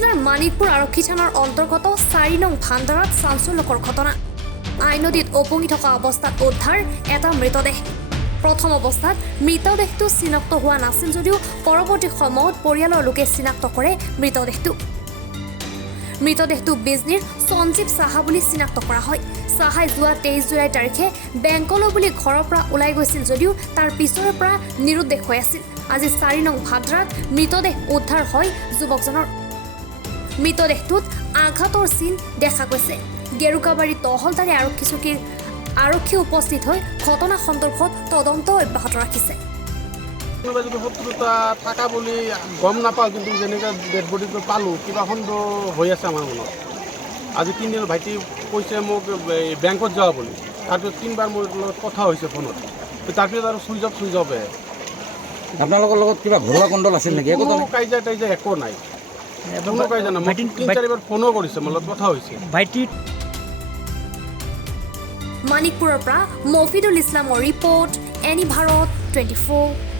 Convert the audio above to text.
জিলাৰ মানিকপুৰ আৰক্ষী থানাৰ অন্তৰ্গত 4 নং ভাণ্ডাৰাত চাঞ্চল্যকৰ ঘটনা আইনদীত উপঙি থকা অৱস্থাত উদ্ধাৰ এটা মৃতদেহ প্ৰথম অৱস্থাত মৃতদেহটো চিনাক্ত হোৱা নাছিল যদিও পৰৱৰ্তী সময়ত পৰিয়ালৰ লোকে চিনাক্ত কৰে মৃতদেহটো বিজনীৰ সঞ্জীৱ সাহা বুলি চিনাক্ত কৰা হয় সাহাই যোৱা 23 জুলাই তাৰিখে বেংকলৈ বুলি ঘৰৰ পৰা ওলাই গৈছিল যদিও তাৰ পিছৰে পৰা নিৰুদ্দেশ হৈ আছিল আজি 4 নং ভাদ্ৰাত মৃতদেহ উদ্ধাৰ হয় যুৱকজনৰ মৃতদেহটোত আঘাতৰ চিন দেখা গৈছে গেৰুকাবাৰী তহলদাৰী আৰক্ষী চকীৰ আৰক্ষী উপস্থিত হৈ ঘটনা সন্দৰ্ভত তদন্ত অব্যাহত ৰাখিছে কোনোবা যদি শত্ৰুতা থকা বুলি গম নাপাওঁ কিন্তু যেনেকৈ ডেড বডিটো পালোঁ কিবা সন্দেহ হৈ আছে আমাৰ মনত আজি 3 দিন ভাইটি কৈছে মোক বেংকত যাওঁ বুলি তাৰপিছত 3বাৰ মোৰ লগত কথা হৈছে ফোনত তাৰপিছত আৰু চুইচ অফে আপোনালোকৰ লগত কিবা ঘৰুৱা কণ্ডল আছিল নেকি একো কাজিয়া একো নাই কোনো কাজিয়া নাই 3-4বাৰ ফোনো কৰিছে মোৰ লগত কথা হৈছে ভাইটি মানিকপুৰৰ পৰা মফিদুল ইছলামৰ ৰিপৰ্ট এনি ভাৰত 24